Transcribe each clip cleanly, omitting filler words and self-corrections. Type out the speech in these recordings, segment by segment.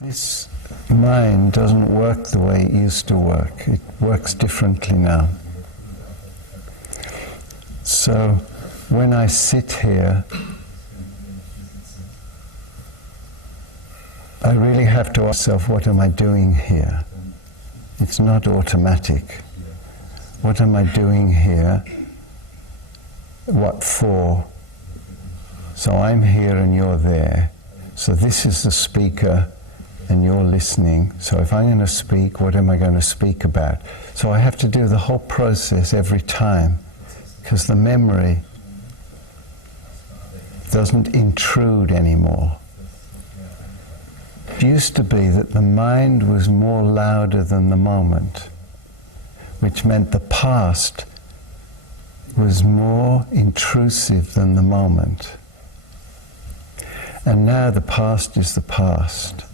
This mind doesn't work the way it used to work. It works differently now. So when I sit here, I really have to ask myself, what am I doing here? It's not automatic. What am I doing here? What for? So I'm here and you're there. So this is the speaker and you're listening. So if I'm going to speak, what am I going to speak about? So I have to do the whole process every time, because the memory doesn't intrude anymore. It used to be that the mind was more louder than the moment, which meant the past was more intrusive than the moment. And now the past is the past.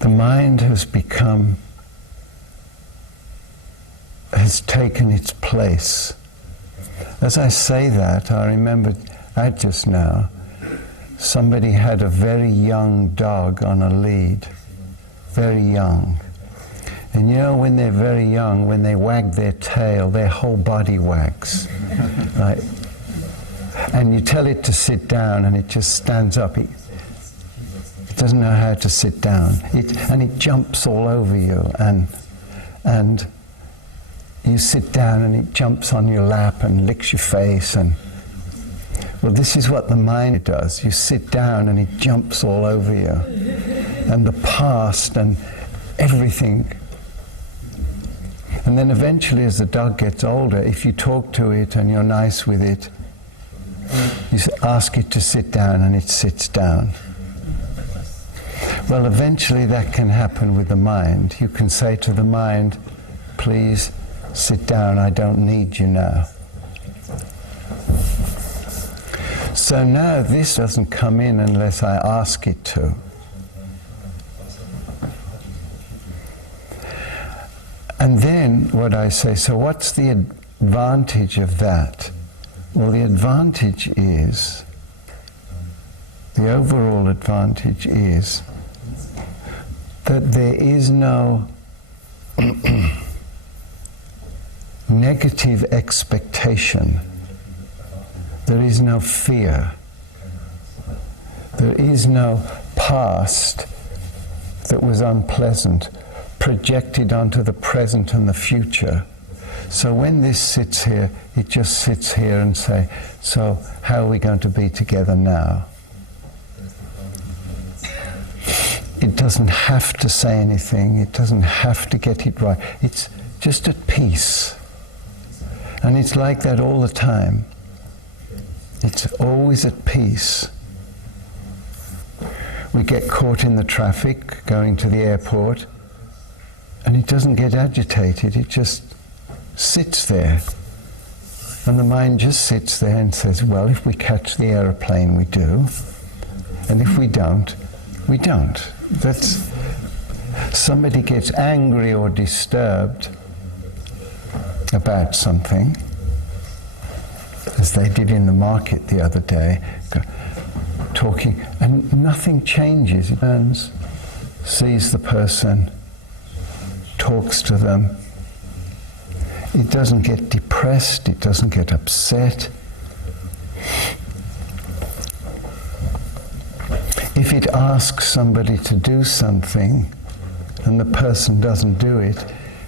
The mind has taken its place. As I say that, I remembered just now, somebody had a very young dog on a lead, very young. And you know, when they're very young, when they wag their tail, their whole body wags. Right? And you tell it to sit down and it just stands up. It doesn't know how to sit down. And it jumps all over you. And you sit down and it jumps on your lap and licks your face. Well, this is what the mind does. You sit down and it jumps all over you. And the past and everything. And then eventually, as the dog gets older, if you talk to it and you're nice with it, you ask it to sit down and it sits down. Well, eventually that can happen with the mind. You can say to the mind, please sit down, I don't need you now. So now this doesn't come in unless I ask it to. And then what I say, so what's the advantage of that? Well, the advantage is, the overall advantage is that there is no negative expectation. There is no fear. There is no past that was unpleasant projected onto the present and the future. So when this sits here, it just sits here and say, so how are we going to be together now? It doesn't have to say anything. It doesn't have to get it right. It's just at peace. And it's like that all the time. It's always at peace. We get caught in the traffic going to the airport, and it doesn't get agitated. It just sits there. And the mind just sits there and says, well, if we catch the aeroplane, we do. And if we don't, we don't. That's, somebody gets angry or disturbed about something, as they did in the market the other day, talking, and nothing changes. It turns, sees the person, talks to them. It doesn't get depressed, it doesn't get upset. If it asks somebody to do something and the person doesn't do it,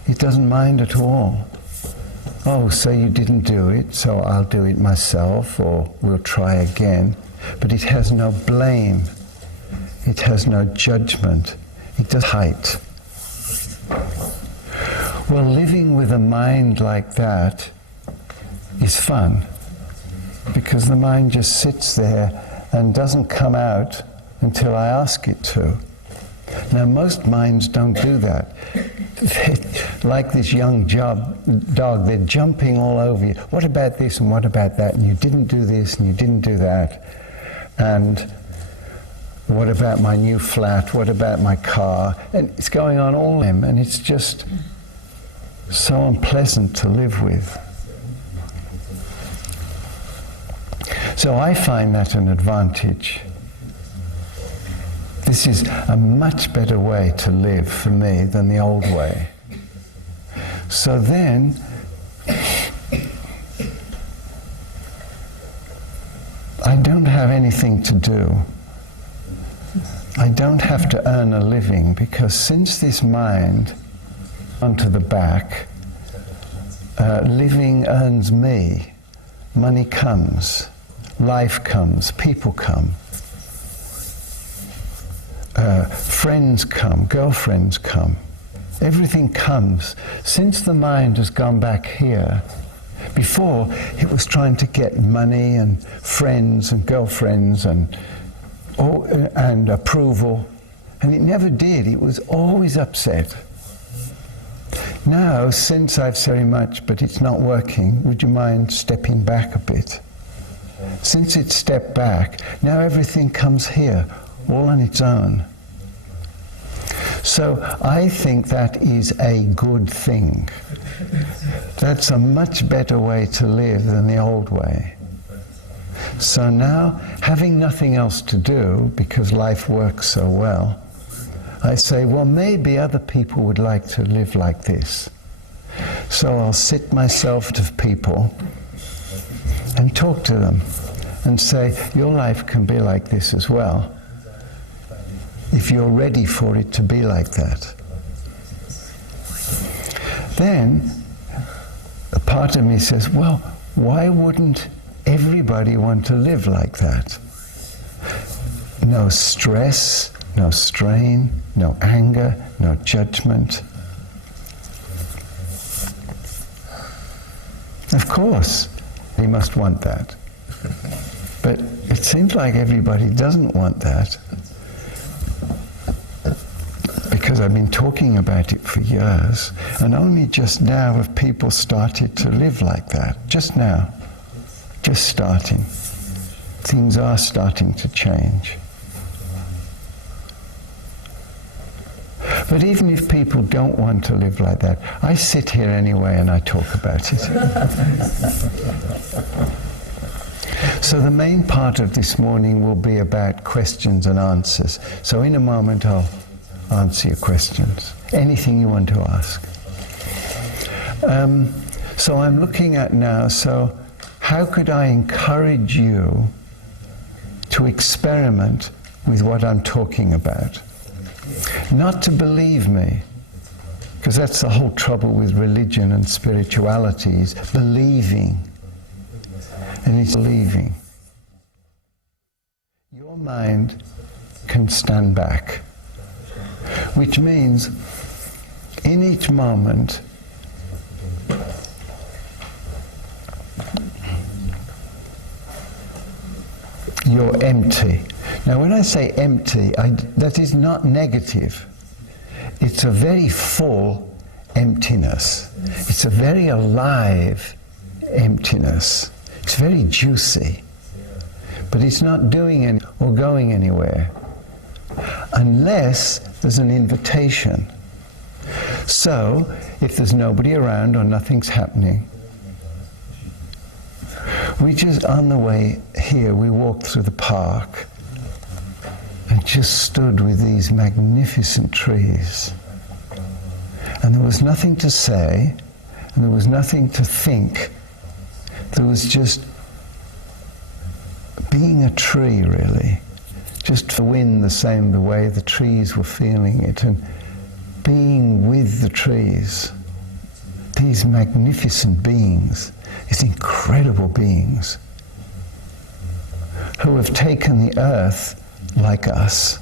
it doesn't mind at all. Oh, so you didn't do it, so I'll do it myself, or we'll try again. But it has no blame. It has no judgment. It does height. Well, living with a mind like that is fun, because the mind just sits there and doesn't come out until I ask it to. Now, most minds don't do that. Like this young dog, they're jumping all over you. What about this and what about that? And you didn't do this and you didn't do that. And what about my new flat? What about my car? And it's going on all them, and it's just so unpleasant to live with. So I find that an advantage. This is a much better way to live for me than the old way. So then, I don't have anything to do. I don't have to earn a living, because since this mind onto the back, living earns me. Money comes, life comes, people come, friends come, girlfriends come. Everything comes. Since the mind has gone back here, before it was trying to get money and friends and girlfriends and approval, and it never did. It was always upset. Now, since I've said very much, but it's not working, would you mind stepping back a bit? Since it's stepped back, now everything comes here, all on its own. So I think that is a good thing. That's a much better way to live than the old way. So now, having nothing else to do, because life works so well, I say, well, maybe other people would like to live like this. So I'll sit myself to people and talk to them and say, your life can be like this as well, if you're ready for it to be like that. Then a part of me says, well, why wouldn't everybody want to live like that? No stress, no strain, no anger, no judgment. Of course, he must want that. But it seems like everybody doesn't want that. Because I've been talking about it for years, and only just now have people started to live like that. Just now. Just starting. Things are starting to change. But even if people don't want to live like that, I sit here anyway and I talk about it. So the main part of this morning will be about questions and answers. So in a moment I'll answer your questions. Anything you want to ask. So I'm looking at now, so how could I encourage you to experiment with what I'm talking about? Not to believe me, because that's the whole trouble with religion and spirituality, is believing. And it's believing. Your mind can stand back, which means in each moment you're empty. Now when I say empty, that is not negative. It's a very full emptiness. It's a very alive emptiness. It's very juicy. But it's not doing any or going anywhere unless there's an invitation. So if there's nobody around or nothing's happening, we just, on the way here, we walked through the park and just stood with these magnificent trees. And there was nothing to say, and there was nothing to think. There was just being a tree, really. Just the wind the way the trees were feeling it, and being with the trees. These magnificent beings, these incredible beings, who have taken the earth like us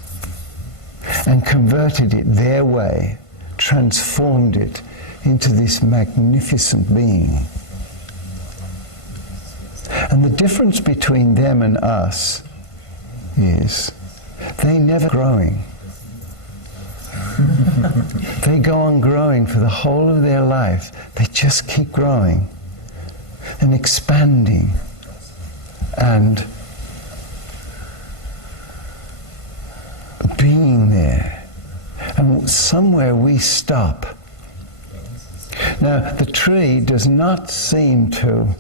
and converted it their way, transformed it into this magnificent being. And the difference between them and us is they never growing. They go on growing for the whole of their life. They just keep growing and expanding and being there. And somewhere we stop. Now, the tree does not seem to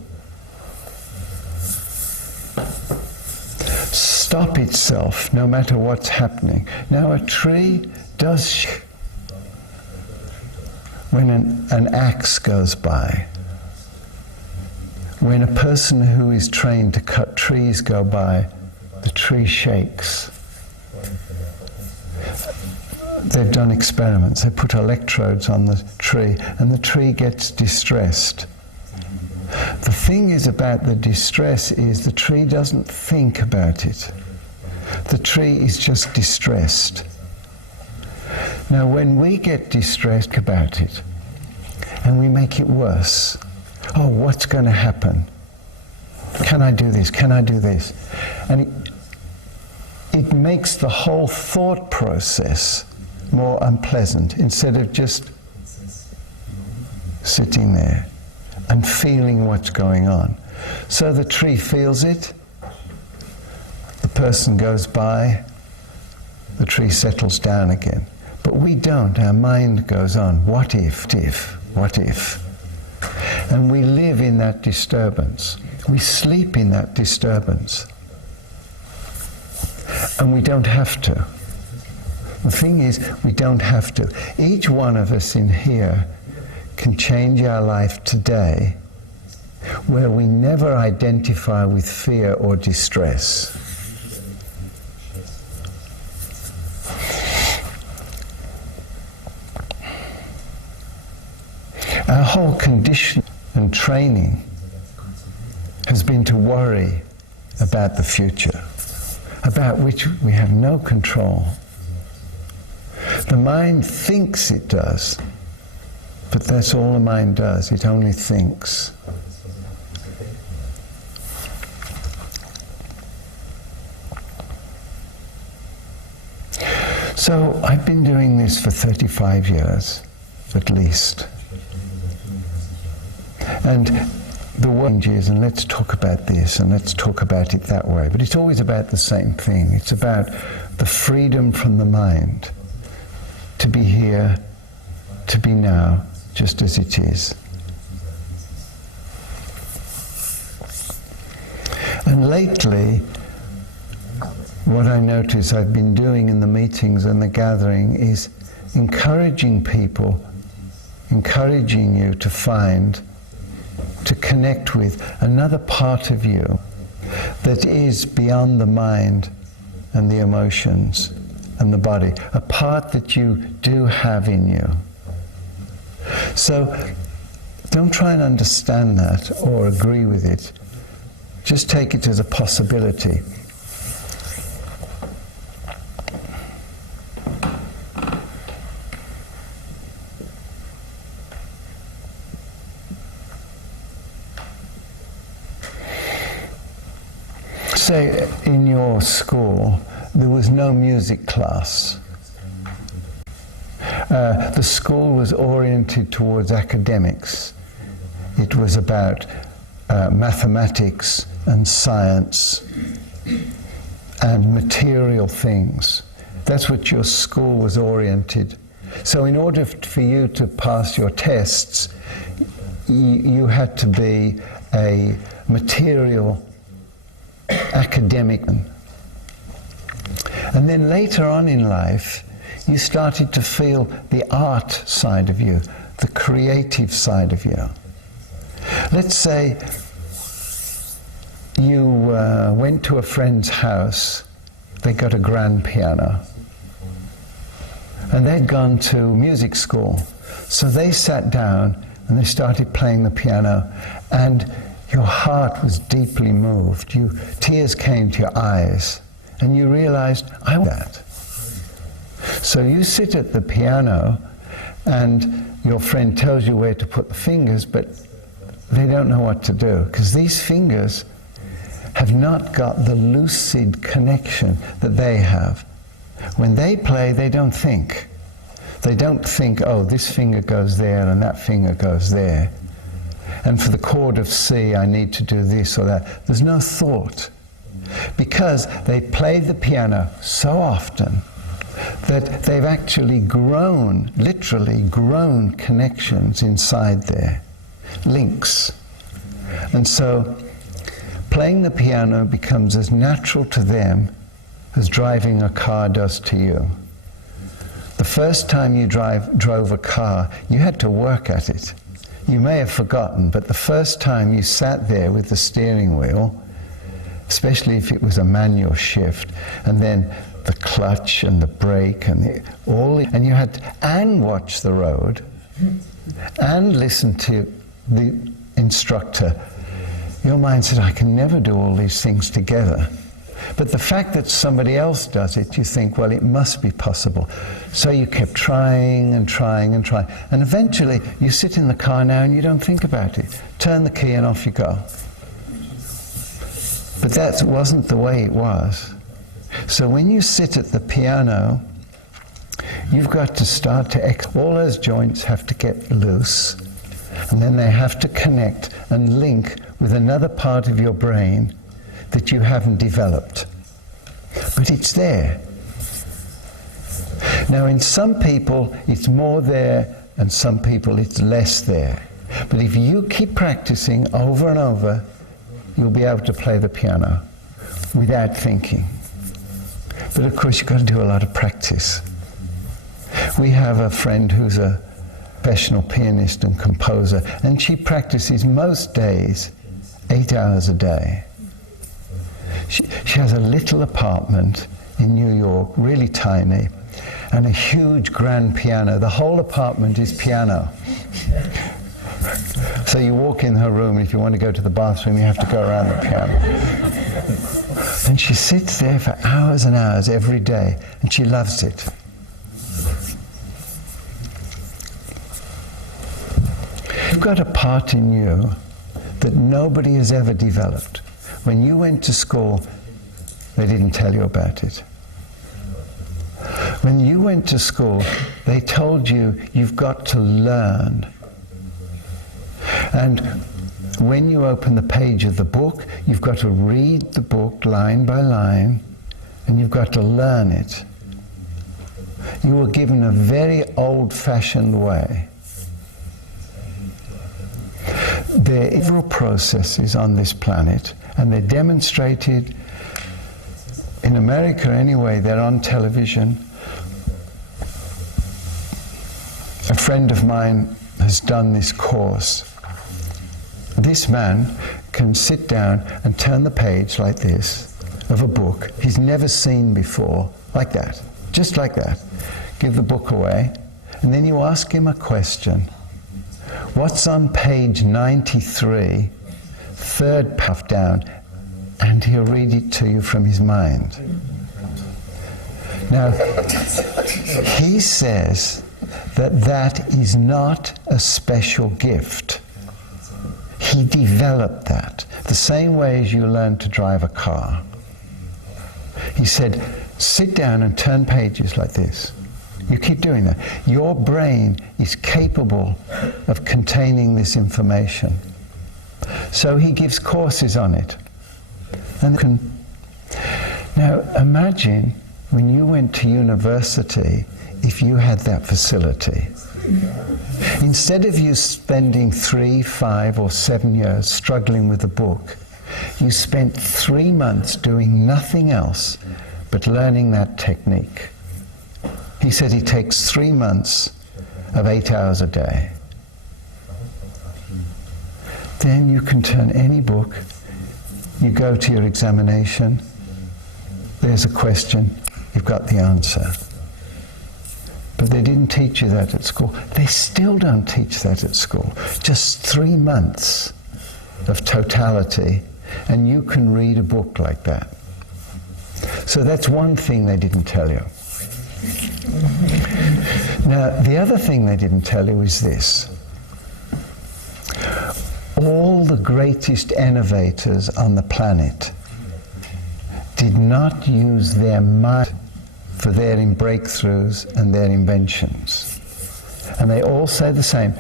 stop itself no matter what's happening. Now a tree does when an axe goes by. When a person who is trained to cut trees go by, the tree shakes. They've done experiments. They put electrodes on the tree and the tree gets distressed. The thing is about the distress is the tree doesn't think about it. The tree is just distressed. Now when we get distressed about it and we make it worse, oh, what's going to happen? Can I do this? Can I do this? And it makes the whole thought process more unpleasant instead of just sitting there and feeling what's going on. So the tree feels it, the person goes by, the tree settles down again. But we don't. Our mind goes on. What if, what if? And we live in that disturbance. We sleep in that disturbance. And we don't have to. The thing is, we don't have to. Each one of us in here can change our life today where we never identify with fear or distress. Our whole condition and training has been to worry about the future, about which we have no control. The mind thinks it does, but that's all the mind does. It only thinks. So I've been doing this for 35 years, at least. And the word is, and let's talk about this, and let's talk about it that way. But it's always about the same thing. It's about the freedom from the mind to be here, to be now, just as it is. And lately, what I notice I've been doing in the meetings and the gathering is encouraging people, encouraging you to find, to connect with another part of you that is beyond the mind and the emotions and the body, a part that you do have in you. So don't try and understand that or agree with it. Just take it as a possibility. Say in your school there was no music class. The school was oriented towards academics. It was about mathematics and science and material things. That's what your school was oriented. So in order for you to pass your tests, you had to be a material academic. And then later on in life, you started to feel the art side of you, the creative side of you. Let's say you went to a friend's house, they got a grand piano, and they'd gone to music school. So they sat down and they started playing the piano, and your heart was deeply moved. Tears came to your eyes, and you realized, I want that. So you sit at the piano, and your friend tells you where to put the fingers, but they don't know what to do, because these fingers have not got the lucid connection that they have. When they play, they don't think. They don't think, oh, this finger goes there and that finger goes there. And for the chord of C, I need to do this or that. There's no thought. Because they played the piano so often that they've actually grown, literally grown connections inside there, links. And so playing the piano becomes as natural to them as driving a car does to you. The first time you drove a car, you had to work at it. You may have forgotten, but the first time you sat there with the steering wheel, especially if it was a manual shift, and then the clutch and the brake and and you had to watch the road and listen to the instructor. Your mind said, I can never do all these things together. But the fact that somebody else does it, you think, well, it must be possible. So you kept trying and trying and trying. And eventually, you sit in the car now and you don't think about it. Turn the key and off you go. But that wasn't the way it was. So when you sit at the piano, you've got to start to all those joints have to get loose, and then they have to connect and link with another part of your brain that you haven't developed. But it's there. Now, in some people, it's more there, and some people, it's less there. But if you keep practicing over and over, you'll be able to play the piano without thinking. But of course, you've got to do a lot of practice. We have a friend who's a professional pianist and composer, and she practices most days 8 hours a day. She has a little apartment in New York, really tiny, and a huge grand piano. The whole apartment is piano. So you walk in her room, and if you want to go to the bathroom, you have to go around the piano. And she sits there for hours and hours every day, and she loves it. You've got a part in you that nobody has ever developed. When you went to school, they didn't tell you about it. When you went to school, they told you you've got to learn. And when you open the page of the book, you've got to read the book line by line, and you've got to learn it. You were given a very old-fashioned way. There are several processes on this planet, and they're demonstrated in America anyway. They're on television. A friend of mine has done this course. This man can sit down and turn the page like this of a book he's never seen before, like that, just like that. Give the book away, and then you ask him a question. What's on page 93, third puff down, and he'll read it to you from his mind. Now, he says that that is not a special gift. He developed that, the same way as you learn to drive a car. He said, sit down and turn pages like this. You keep doing that. Your brain is capable of containing this information. So he gives courses on it. Now imagine when you went to university, if you had that facility. Instead of you spending 3, 5, or 7 years struggling with a book, you spent 3 months doing nothing else but learning that technique. He said he takes 3 months of 8 hours a day. Then you can turn any book, you go to your examination, there's a question, you've got the answer. But they didn't teach you that at school. They still don't teach that at school. Just 3 months of totality, and you can read a book like that. So that's one thing they didn't tell you. Now, the other thing they didn't tell you is this. All the greatest innovators on the planet did not use their mind for their breakthroughs and their inventions. And they all say the same.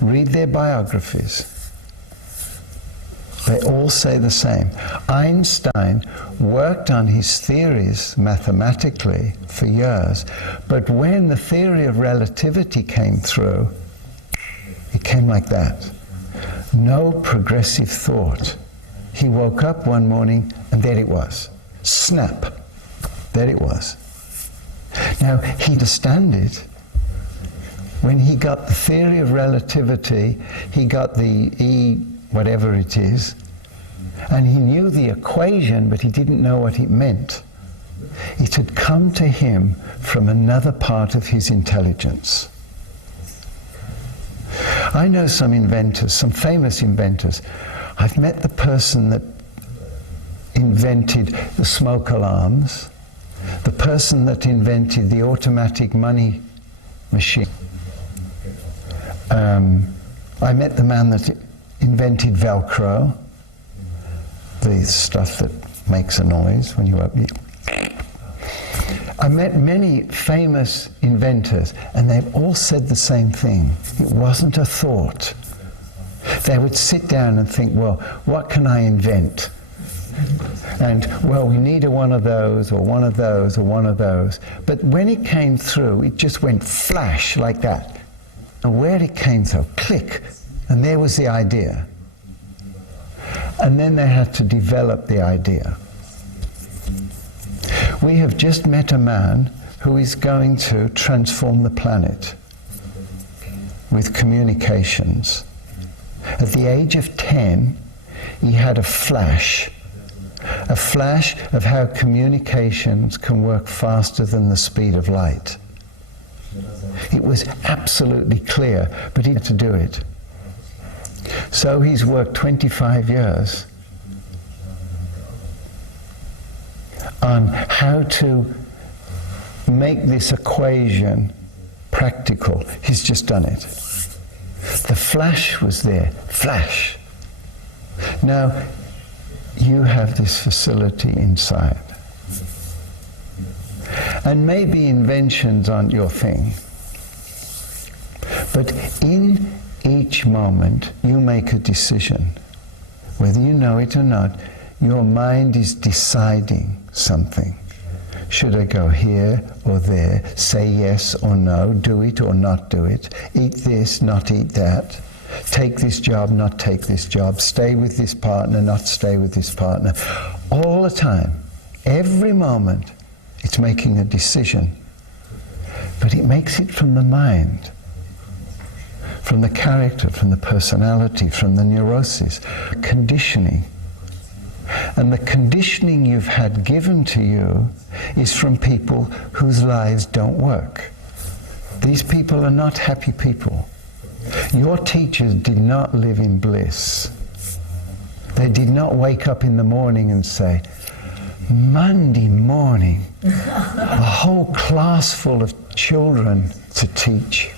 Read their biographies. They all say the same. Einstein worked on his theories mathematically for years, but when the theory of relativity came through, it came like that. No progressive thought. He woke up one morning and there it was. Snap. There it was. Now, he understood it. When he got the theory of relativity, he got the E, whatever it is, and he knew the equation, but he didn't know what it meant. It had come to him from another part of his intelligence. I know some inventors, some famous inventors. I've met the person that invented the smoke alarms, the person that invented the automatic money machine. I met the man that invented Velcro, the stuff that makes a noise when you open it. I met many famous inventors, and they've all said the same thing. It wasn't a thought. They would sit down and think, well, what can I invent? And, well, we need one of those, or one of those, or one of those. But when it came through, it just went flash like that. And where it came through, click, and there was the idea. And then they had to develop the idea. We have just met a man who is going to transform the planet with communications. At the age of 10, he had a flash of how communications can work faster than the speed of light. It was absolutely clear, but he had to do it. So he's worked 25 years on how to make this equation practical. He's just done it. The flash was there. Flash. Now, you have this facility inside. And maybe inventions aren't your thing. But in each moment, you make a decision. Whether you know it or not, your mind is deciding something. Should I go here or there? Say yes or no? Do it or not do it? Eat this, not eat that? Take this job, not take this job? Stay with this partner, not stay with this partner? All the time, every moment, it's making a decision. But it makes it from the mind, from the character, from the personality, from the neurosis, conditioning. And the conditioning you've had given to you is from people whose lives don't work. These people are not happy people. Your teachers did not live in bliss. They did not wake up in the morning and say, Monday morning, a whole class full of children to teach.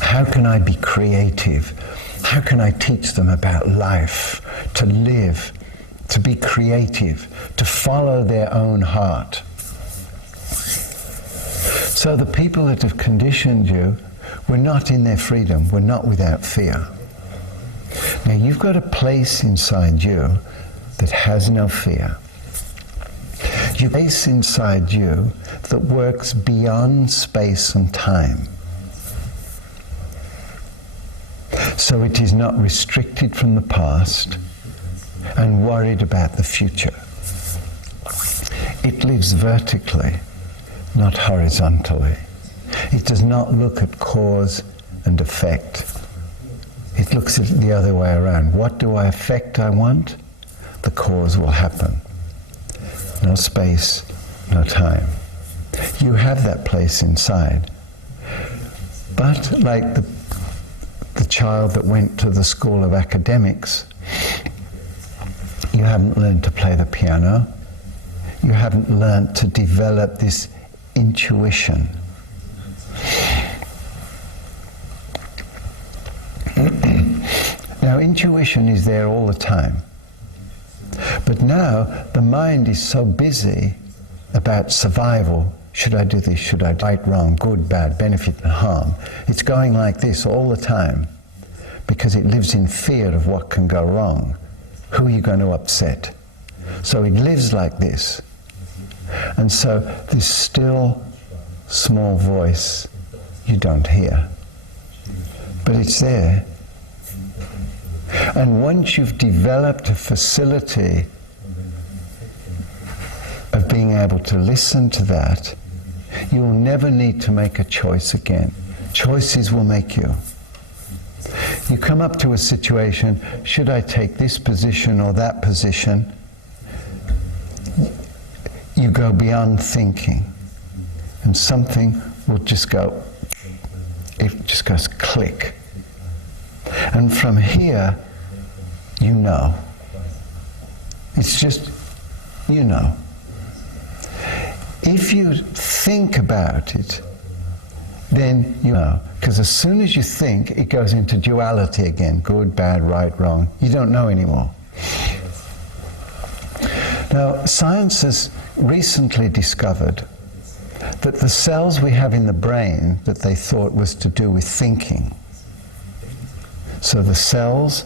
How can I be creative? How can I teach them about life, to live, to be creative, to follow their own heart? So the people that have conditioned you were not in their freedom, were not without fear. Now you've got a place inside you that has no fear. You have a place inside you that works beyond space and time. So it is not restricted from the past and worried about the future. It lives vertically, not horizontally. It does not look at cause and effect. It looks at it the other way around. What do I affect I want? The cause will happen. No space, no time. You have that place inside. But like the child that went to the school of academics, you haven't learned to play the piano. You haven't learned to develop this intuition. Now, intuition is there all the time. But now, the mind is so busy about survival. Should I do this? Should I do right, wrong, good, bad, benefit, and harm? It's going like this all the time because it lives in fear of what can go wrong. Who are you going to upset? So it lives like this. And so this still small voice you don't hear. But it's there. And once you've developed a facility of being able to listen to that, you'll never need to make a choice again. Choices will make you. You come up to a situation, should I take this position or that position? You go beyond thinking, and something will just go, it just goes click. And from here, you know. It's just, you know. If you think about it, then you know. Because as soon as you think, it goes into duality again. Good, bad, right, wrong. You don't know anymore. Now, science has recently discovered that the cells we have in the brain that they thought was to do with thinking, so the cells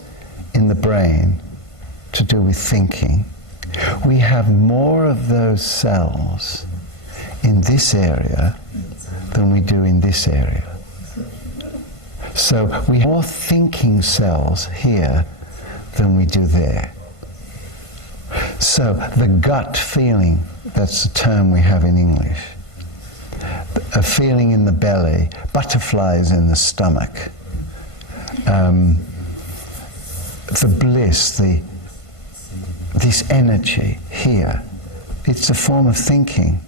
in the brain to do with thinking, we have more of those cells in this area than we do in this area. So we have more thinking cells here than we do there. So the gut feeling, that's the term we have in English, a feeling in the belly, butterflies in the stomach, the bliss, this energy here, it's a form of thinking,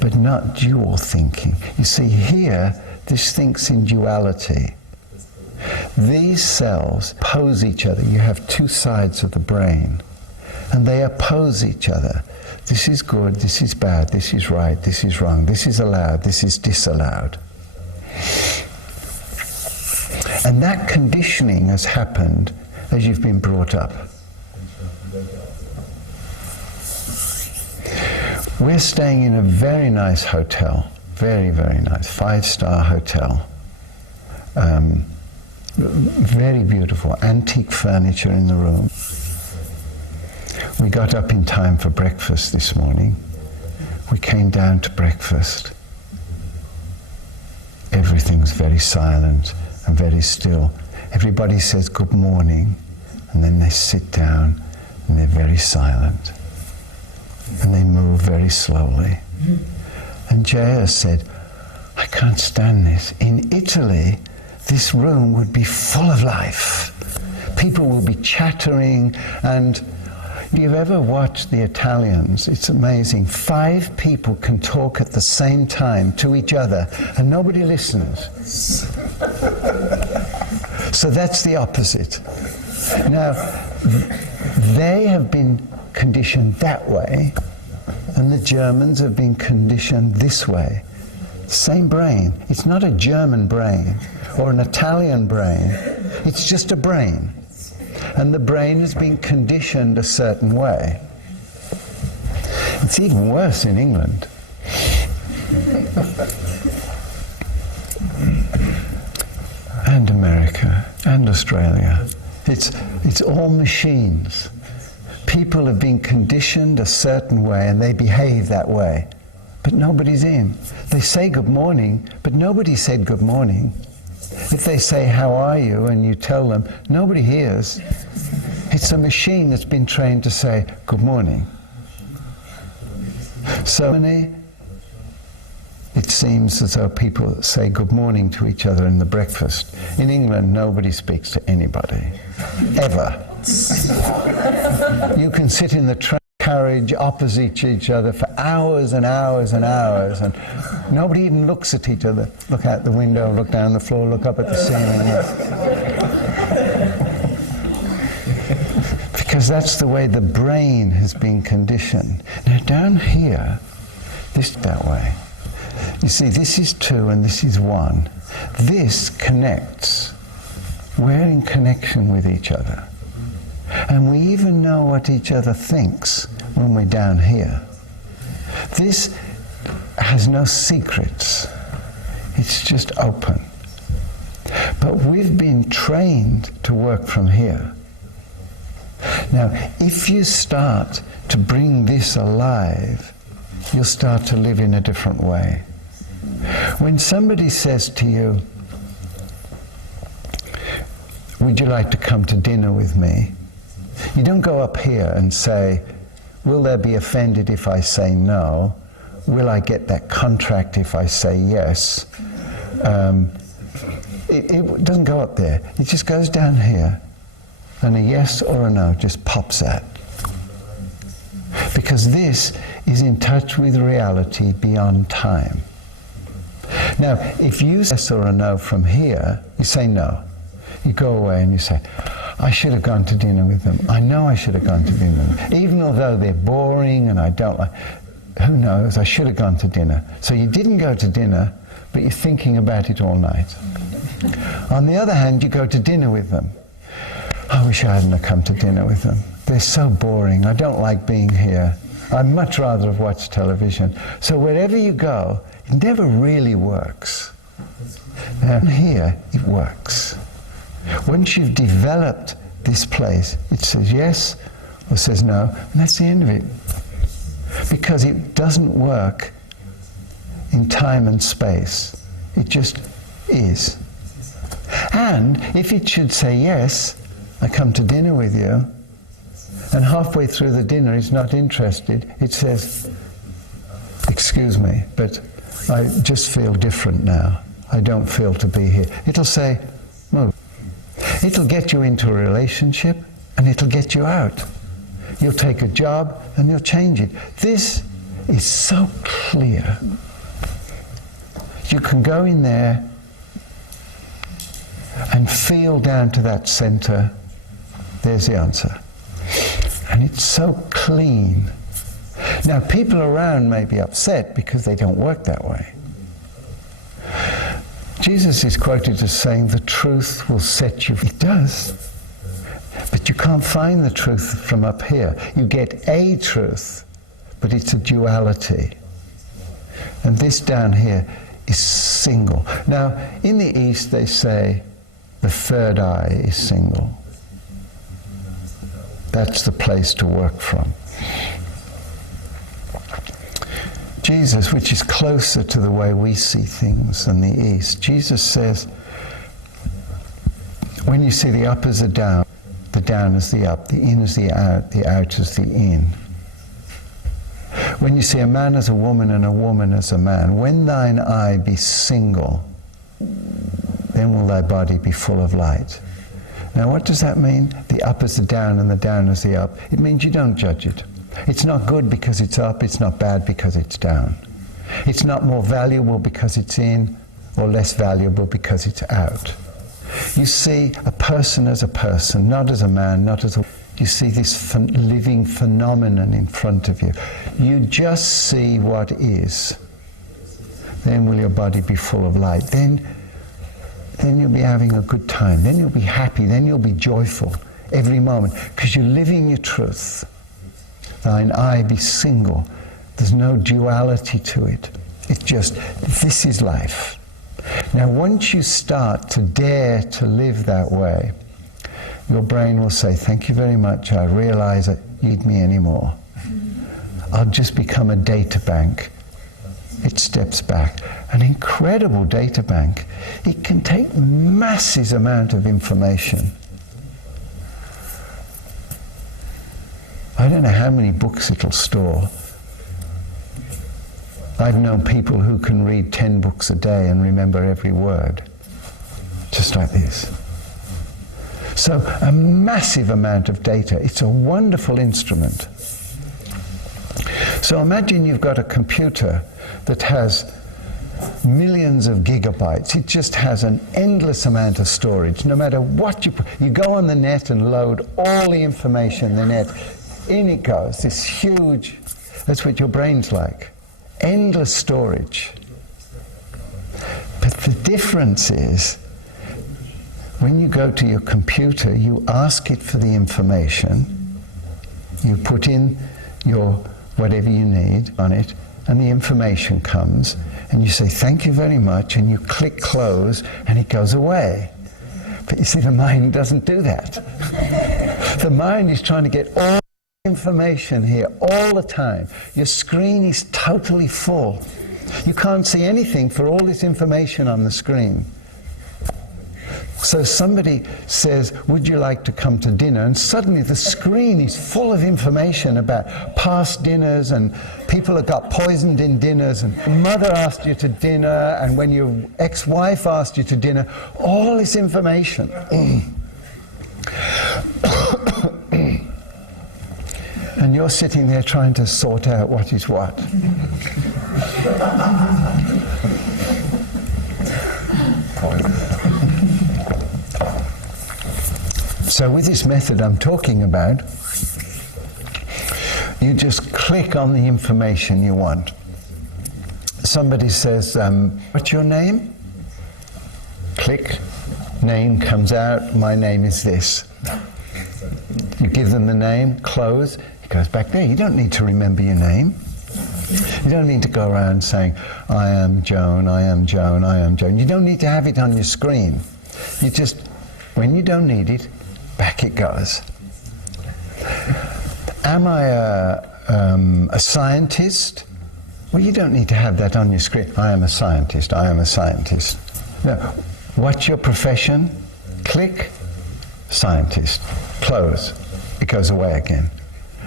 but not dual thinking. You see, here, this thinks in duality. These cells oppose each other. You have two sides of the brain, and they oppose each other. This is good, this is bad, this is right, this is wrong, this is allowed, this is disallowed. And that conditioning has happened as you've been brought up. We're staying in a very nice hotel, very, very nice, 5-star hotel. Very beautiful, antique furniture in the room. We got up in time for breakfast this morning. We came down to breakfast. Everything's very silent and very still. Everybody says good morning, and then they sit down and they're very silent. And they move very slowly. And Jaya said, I can't stand this. In Italy, this room would be full of life. People will be chattering, and if you've ever watched the Italians, it's amazing. 5 people can talk at the same time to each other, and nobody listens. So that's the opposite. Now, they have been conditioned that way, and the Germans have been conditioned this way. Same brain. It's not a German brain or an Italian brain. It's just a brain. And the brain has been conditioned a certain way. It's even worse in England. And America and Australia. It's all machines. People have been conditioned a certain way and they behave that way. But nobody's in. They say good morning, but nobody said good morning. If they say how are you and you tell them, nobody hears. It's a machine that's been trained to say good morning. So it seems as though people say good morning to each other in the breakfast. In England, nobody speaks to anybody, ever. You can sit in the carriage opposite each other for hours and hours and hours, and nobody even looks at each other. Look out the window, look down the floor, look up at the ceiling. Because that's the way the brain has been conditioned. Now down here, this that way. You see, this is 2 and this is 1. This connects. We're in connection with each other. And we even know what each other thinks when we're down here. This has no secrets. It's just open. But we've been trained to work from here. Now, if you start to bring this alive, you'll start to live in a different way. When somebody says to you, would you like to come to dinner with me? You don't go up here and say, will they be offended if I say no? Will I get that contract if I say yes? It doesn't go up there. It just goes down here. And a yes or a no just pops out. Because this is in touch with reality beyond time. Now, if you say yes or a no from here, you say no. You go away and you say, I should have gone to dinner with them. I know I should have gone to dinner with them. Even although they're boring and I don't like, who knows, I should have gone to dinner. So you didn't go to dinner, but you're thinking about it all night. On the other hand, you go to dinner with them. I wish I hadn't have come to dinner with them. They're so boring. I don't like being here. I'd much rather have watched television. So wherever you go, it never really works. Now here, it works. Once you've developed this place, it says yes or says no, and that's the end of it. Because it doesn't work in time and space. It just is. And if it should say yes, I come to dinner with you, and halfway through the dinner it's not interested, it says, excuse me, but I just feel different now. I don't feel to be here. It'll say, move. It'll get you into a relationship and it'll get you out. You'll take a job and you'll change it. This is so clear. You can go in there and feel down to that center. There's the answer. And it's so clean. Now, people around may be upset because they don't work that way. Jesus is quoted as saying, the truth will set you free. It does. But you can't find the truth from up here. You get a truth, but it's a duality. And this down here is single. Now, in the East, they say the third eye is single. That's the place to work from. Jesus, which is closer to the way we see things than the East, Jesus says, when you see the up as the down is the up, the in is the out is the in. When you see a man as a woman and a woman as a man, when thine eye be single, then will thy body be full of light. Now what does that mean? The up is the down and the down is the up. It means you don't judge it. It's not good because it's up, it's not bad because it's down. It's not more valuable because it's in, or less valuable because it's out. You see a person as a person, not as a man, not as a... You see this living phenomenon in front of you. You just see what is. Then will your body be full of light. Then you'll be having a good time. Then you'll be happy. Then you'll be joyful every moment because you're living your truth. Thine eye be single. There's no duality to it. It's just, this is life. Now, once you start to dare to live that way, your brain will say, thank you very much, I realize that you need me anymore. I'll just become a data bank. It steps back. An incredible data bank. It can take massive amount of information. I don't know how many books it'll store. I've known people who can read 10 books a day and remember every word. Just like this. So a massive amount of data. It's a wonderful instrument. So imagine you've got a computer that has millions of gigabytes. It just has an endless amount of storage. No matter what you go on the net and load all the information in the net. In it goes, this huge, that's what your brain's like. Endless storage. But the difference is, when you go to your computer, you ask it for the information, you put in your whatever you need on it, and the information comes, and you say, thank you very much, and you click close, and it goes away. But you see, the mind doesn't do that. The mind is trying to get all information here all the time. Your screen is totally full. You can't see anything for all this information on the screen. So somebody says, would you like to come to dinner? And suddenly the screen is full of information about past dinners, and people that got poisoned in dinners, and mother asked you to dinner, and when your ex-wife asked you to dinner, all this information. And you're sitting there trying to sort out what is what. So with this method I'm talking about, you just click on the information you want. Somebody says, what's your name? Click, name comes out, my name is this. You give them the name, close, it goes back there. You don't need to remember your name. You don't need to go around saying, I am Joan, I am Joan, I am Joan. You don't need to have it on your screen. You just, when you don't need it, back it goes. Am I a scientist? Well, you don't need to have that on your screen. I am a scientist, I am a scientist. No. What's your profession? Click, scientist, close, it goes away again.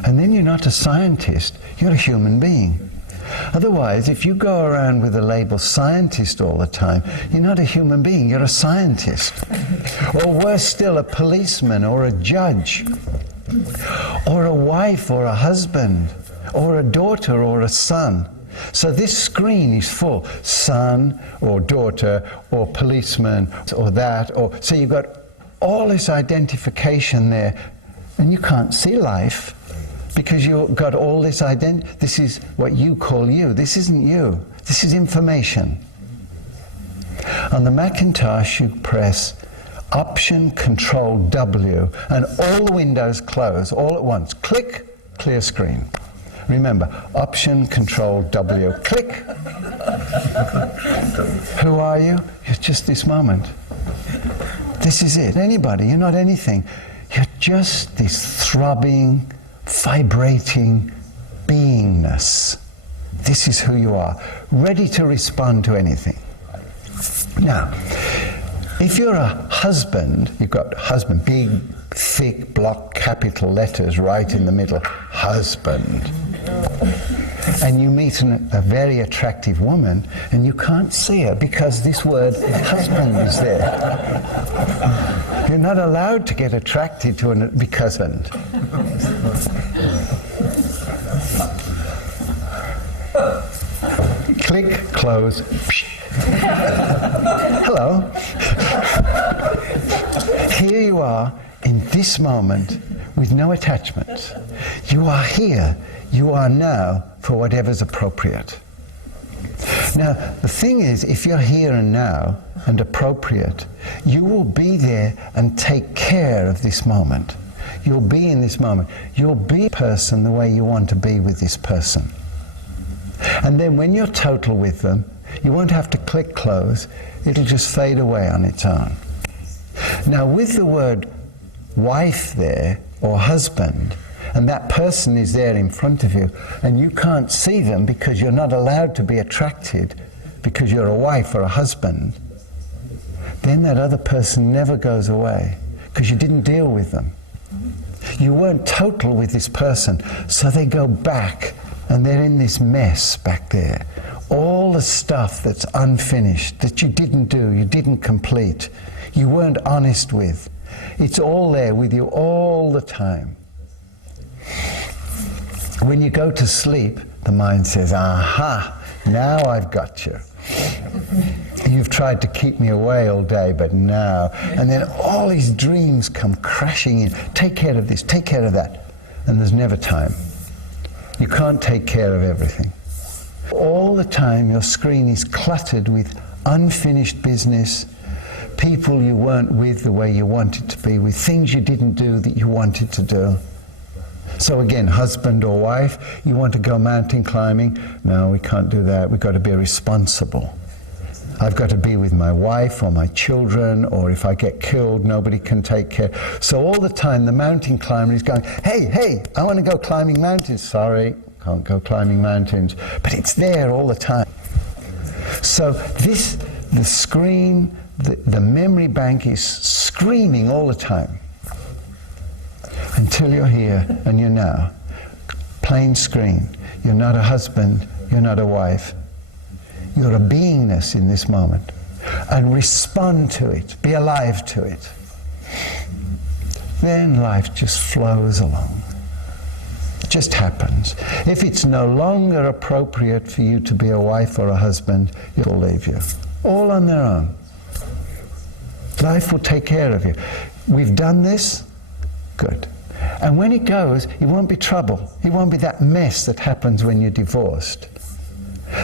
And then you're not a scientist, you're a human being. Otherwise, if you go around with the label scientist all the time, you're not a human being, you're a scientist. Or worse still, a policeman or a judge, or a wife or a husband, or a daughter or a son. So this screen is full, son or daughter or policeman or that, or so you've got all this identification there, and you can't see life. Because you've got all this identity. This is what you call you. This isn't you. This is information. On the Macintosh, you press Option Control W, and all the windows close all at once. Click, clear screen. Remember, Option Control W. Click. Who are you? You're just this moment. This is it. Anybody. You're not anything. You're just this throbbing, vibrating beingness. This is who you are, ready to respond to anything. Now, if you're a husband, you've got husband, big, thick, block capital letters right in the middle, husband. And you meet a very attractive woman, and you can't see her because this word husband is there. You're not allowed to get attracted to an because husband. Click, close. Hello. Here you are in this moment with no attachments. You are here. You are now for whatever's appropriate. Now, the thing is, if you're here and now and appropriate, you will be there and take care of this moment. You'll be in this moment. You'll be a person the way you want to be with this person. And then when you're total with them, you won't have to click close. It'll just fade away on its own. Now, with the word wife there, or husband, and that person is there in front of you, and you can't see them because you're not allowed to be attracted because you're a wife or a husband, then that other person never goes away because you didn't deal with them. You weren't total with this person, so they go back and they're in this mess back there. All the stuff that's unfinished, that you didn't do, you didn't complete, you weren't honest with. It's all there with you all the time. When you go to sleep, the mind says, aha, now I've got you. You've tried to keep me away all day, but now. And then all these dreams come crashing in. Take care of this, take care of that. And there's never time. You can't take care of everything. All the time your screen is cluttered with unfinished business, people you weren't with the way you wanted to be with, things you didn't do that you wanted to do. So again, husband or wife, you want to go mountain climbing? No, we can't do that. We've got to be responsible. I've got to be with my wife or my children, or if I get killed, nobody can take care. So all the time the mountain climber is going, hey, I want to go climbing mountains. Sorry, can't go climbing mountains. But it's there all the time. So the screen, the memory bank is screaming all the time until you're here and you're now. Plain screen. You're not a husband, you're not a wife. You're a beingness in this moment. And respond to it, be alive to it. Then life just flows along. It just happens. If it's no longer appropriate for you to be a wife or a husband, it'll leave you. All on their own. Life will take care of you. We've done this, good. And when it goes, it won't be trouble. It won't be that mess that happens when you're divorced.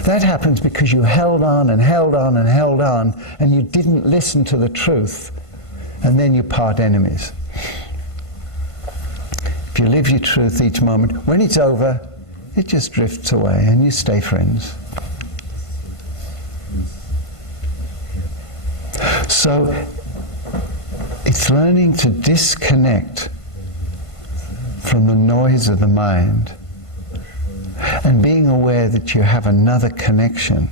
That happens because you held on and held on and held on, and you didn't listen to the truth, and then you part enemies. If you live your truth each moment, when it's over, it just drifts away and you stay friends. So it's learning to disconnect from the noise of the mind and being aware that you have another connection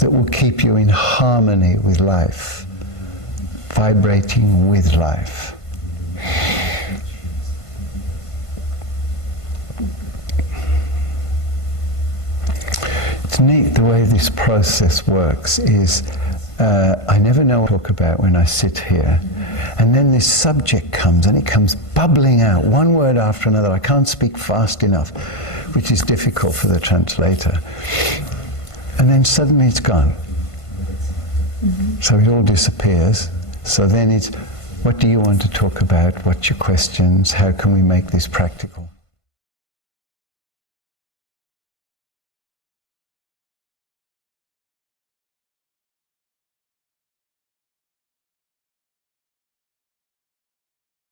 that will keep you in harmony with life, vibrating with life. It's neat the way this process works is I never know what to talk about when I sit here. And then this subject comes, and it comes bubbling out, one word after another. I can't speak fast enough, which is difficult for the translator. And then suddenly it's gone. So it all disappears. So then it's, what do you want to talk about? What's your questions? How can we make this practical?